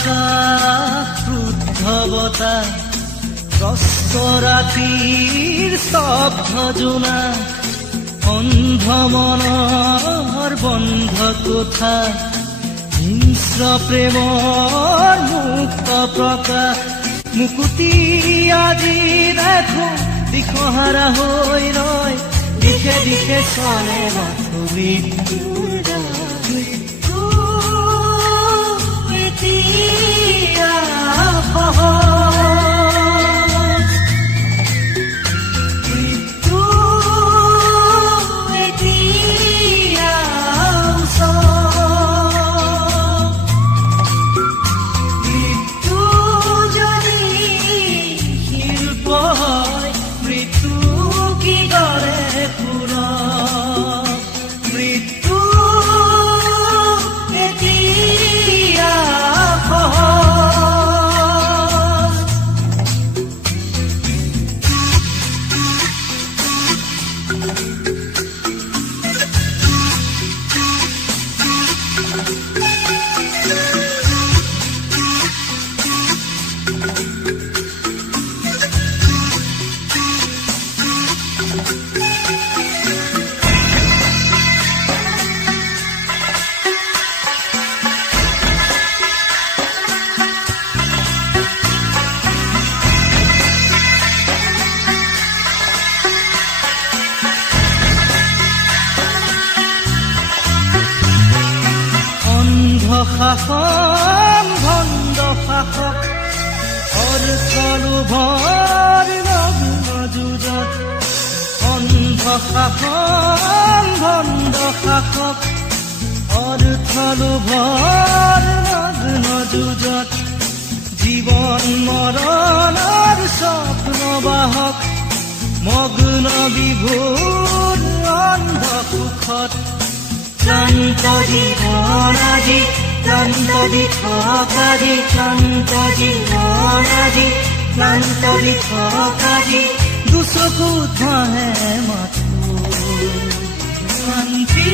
আকাশ ক্ৰুদ্ধ বতাহ কষ্ট ৰাতিৰ স্তব্ধ জোনা অন্ধ মনৰ বন্ধ কোঠা হিংস্ৰ প্ৰেমৰ মুক্ত প্ৰকাশ মুকুতি আজি দেখো দিশহাৰা হৈ ৰয় দিশে দিশে চলে মাথো মৃত্যুৰ মৃত্যু এতিয়া শাসন ভণ্ড শাসক অৰ্থ লোভৰ নগ্ন যুঁজত অন্ধ শাসন ভণ্ড শাসক অৰ্থ লোভৰ নগ্ন যুঁজত জীৱন মৰণৰ স্বপ্নবাহক মগ্ন বিভোৰ অন্ধ সুখত ক্লান্ত জীৱন আজি ক্লান্ত দিঠক আজি ক্লান্ত জীৱন আজি ক্লান্ত দিঠক আজি দুচকুত ভাহে মাথো শান্তি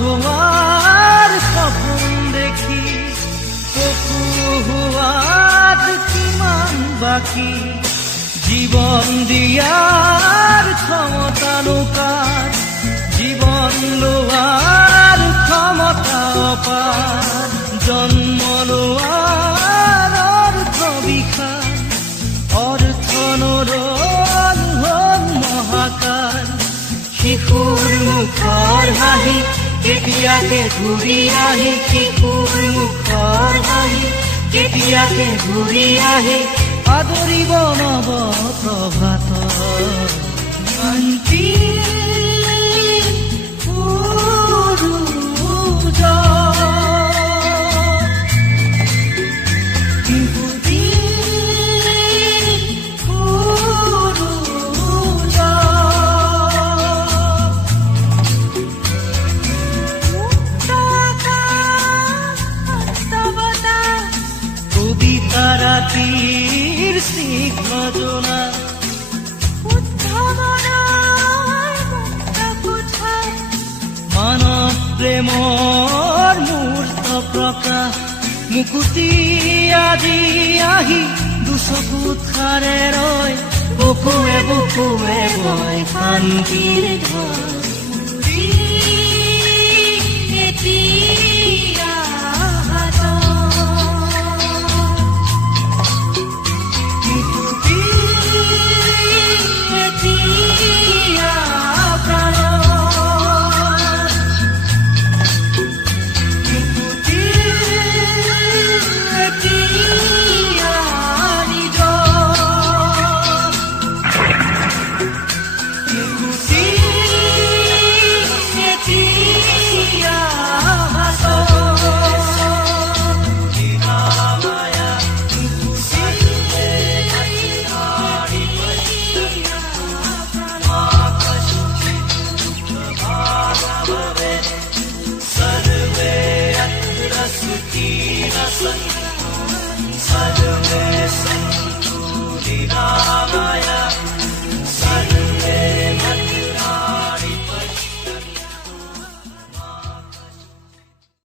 হোৱাৰ সপোন দেখি চকু হোৱাত কিমান বাকী জীৱন দিয়াৰ ক্ষমতা নোকাৰ জীৱন লোৱাৰ ক্ষমতা অপাৰ জন্ম লোৱাৰ অৰ্থ বিশাল অৰ্থ নৰল হ'ল মহাকাল শিশুৰ মুখৰ হাঁহি কেতিয়াকে ঘূৰি আহি শিশুৰ মুখৰ হাঁহি কেতিয়াকে ঘূৰি আহি আদৰিব নৱ প্ৰভাত শান্তি ৰাতিৰ স্নিগ্ধ জোনা মানৱ প্ৰেমৰ মূৰ্ত প্ৰকাশ মুকুতি আজি আহি দুচকুত খাৰে ৰয় বুকুৱে বুকুৱে বয় শান্তিৰ ঘৰ sunny. Suddenly,